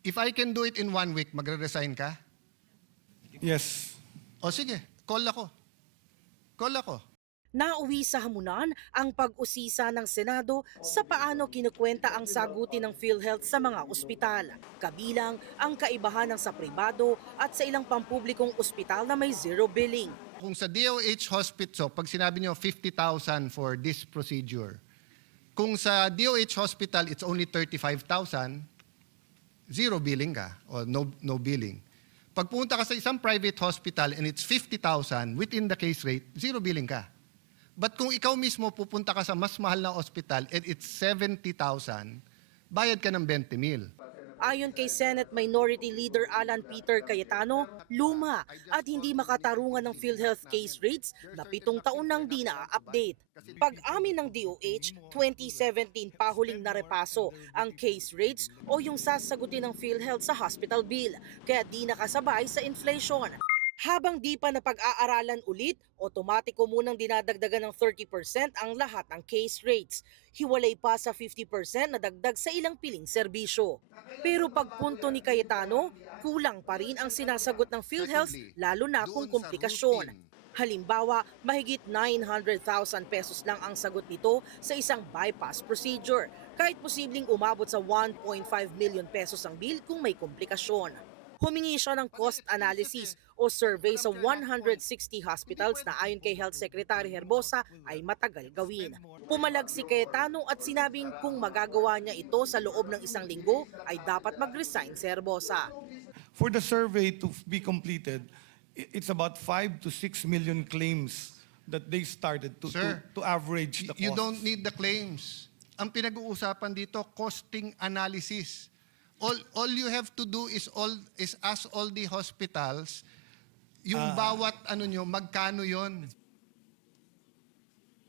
If I can do it in 1 week, magre-resign ka? Yes. O sige, call ako. Call ako. Nauwi sa hamunan ang pag-usisa ng Senado sa paano kinukwenta ang sagutin ng PhilHealth sa mga ospital. Kabilang ang kaibahan ng sa pribado at sa ilang pampublikong ospital na may zero billing. Kung sa DOH hospital, pag sinabi nyo 50,000 for this procedure, kung sa DOH hospital, it's only 35,000, zero billing ka o no billing. Pag pumunta ka sa isang private hospital and it's 50,000 within the case rate, zero billing ka. But kung ikaw mismo pupunta ka sa mas mahal na hospital and it's 70,000, bayad ka ng 20,000. Ayon kay Senate Minority Leader Alan Peter Cayetano, luma at hindi makatarungan ng PhilHealth case rates na 7 taon nang di na-update. Pag-amin ng DOH, 2017 pa huling narepaso ang case rates o yung sasagutin ng PhilHealth sa hospital bill, kaya di nakasabay sa inflation. Habang di pa napag-aaralan ulit, otomatiko munang dinadagdagan ng 30% ang lahat ng case rates. Hiwalay pa sa 50% na dagdag sa ilang piling serbisyo. Pero pagpunto ni Cayetano, kulang pa rin ang sinasagot ng PhilHealth lalo na kung komplikasyon. Halimbawa, mahigit 900,000 pesos lang ang sagot nito sa isang bypass procedure, kahit posibleng umabot sa 1.5 million pesos ang bill kung may komplikasyon. Humingi siya ng cost analysis o survey sa 160 hospitals na ayon kay Health Secretary Herbosa ay matagal gawin. Pumalag si Cayetano at sinabing kung magagawa niya ito sa loob ng 1 linggo ay dapat mag-resign si Herbosa. For the survey to be completed, it's about 5 to 6 million claims that they started to average the cost. You don't need the claims. Ang pinag-uusapan dito, costing analysis. All you have to do is ask all the hospitals yung bawat magkano yon.